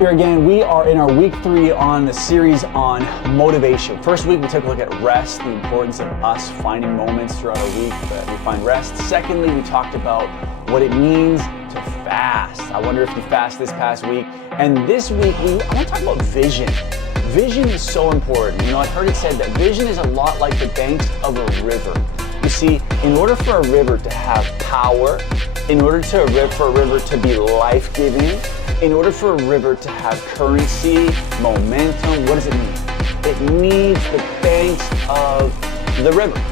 Here again, we are in our week 3 on the series on motivation. First week, we took a look at rest, the importance of us finding moments throughout our week that we find rest. Secondly, we talked about what it means to fast. I wonder if you fast this past week. And this week, I want to talk about vision. Vision is so important. You know, I've heard it said that vision is a lot like the banks of a river. You see, in order for a river to have power, in order for a river to be life-giving, in order for a river to have currency, momentum, what does it need? It needs the banks of the river.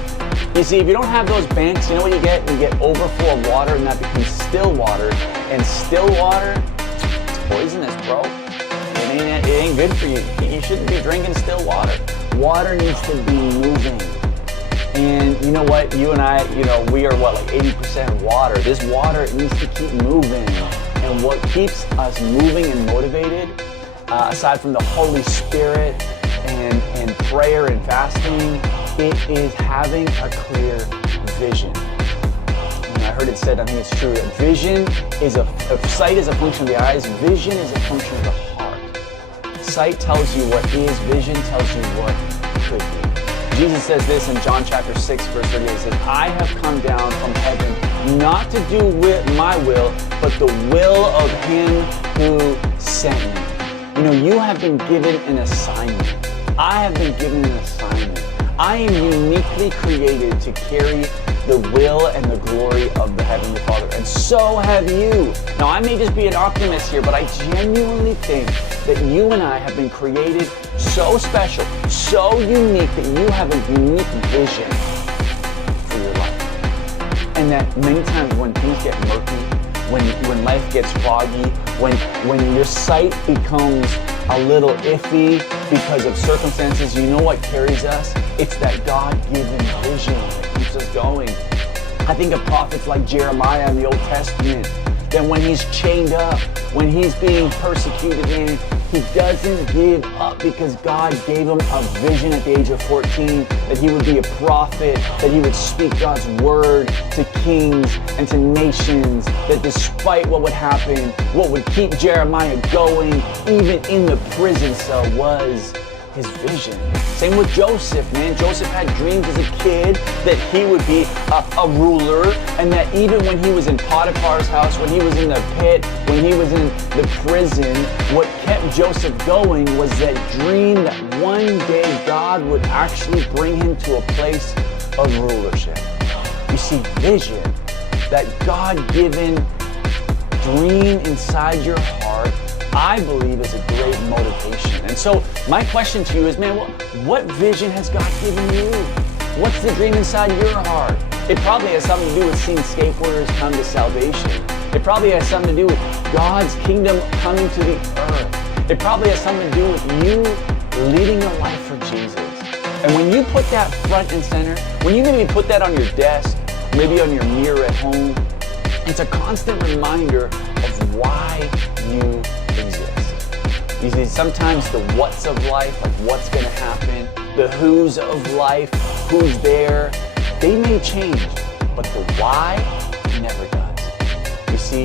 You see, if you don't have those banks, you know what you get? You get overflow of water, and that becomes still water. And still water, it's poisonous, bro. It ain't good for you. You shouldn't be drinking still water. Water needs to be moving. And you know what? You and I, we are like 80% water. This water, it needs to keep moving. And what keeps us moving and motivated, aside from the Holy Spirit and prayer and fasting, it is having a clear vision. And I heard it said, I think it's true, that vision is sight is a function of the eyes, vision is a function of the heart. Sight tells you what is, vision tells you what could be. Jesus says this in John chapter 6, verse 38, he says, I have come down from heaven not to do my will, but the will of him who sent me. You have been given an assignment. I have been given an assignment. I am uniquely created to carry the will and the glory of the Heavenly Father, and so have you. Now, I may just be an optimist here, but I genuinely think that you and I have been created so special, so unique, that you have a unique vision for your life. And that many times when things get murky, when life gets foggy, when your sight becomes a little iffy because of circumstances, you know what carries us? It's that God-given vision that keeps us going. I think of prophets like Jeremiah in the Old Testament, that when he's chained up, when he's being persecuted, man, he doesn't give up because God gave him a vision at the age of 14 that he would be a prophet, that he would speak God's word to kings and to nations, that despite what would happen, what would keep Jeremiah going, even in the prison cell, was his vision. Same with Joseph, man. Joseph had dreams as a kid that he would be a ruler, and that even when he was in Potiphar's house, when he was in the pit, when he was in the prison, what kept Joseph going was that dream that one day God would actually bring him to a place of rulership. You see, vision, that God-given dream inside your heart, I believe is a great motivation. And so my question to you is, man, what vision has God given you? What's the dream inside your heart? It probably has something to do with seeing skateboarders come to salvation. It probably has something to do with God's kingdom coming to the earth. It probably has something to do with you leading a life for Jesus. And when you put that front and center, when you maybe put that on your desk, maybe on your mirror at home, it's a constant reminder of why you exist. You see, sometimes the what's of life, like what's going to happen, the who's of life, who's there, they may change, but the why never does. You see,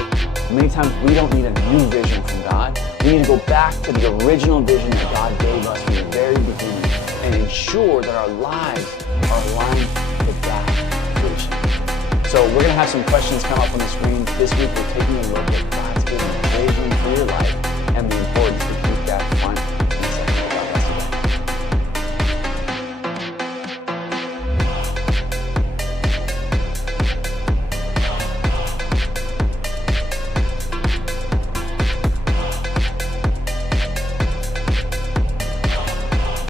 many times we don't need a new vision from God. We need to go back to the original vision that God gave us from the very beginning and ensure that our lives are aligned with that vision. So we're going to have some questions come up on the screen. This week we're taking a look at God's given vision for your life and the importance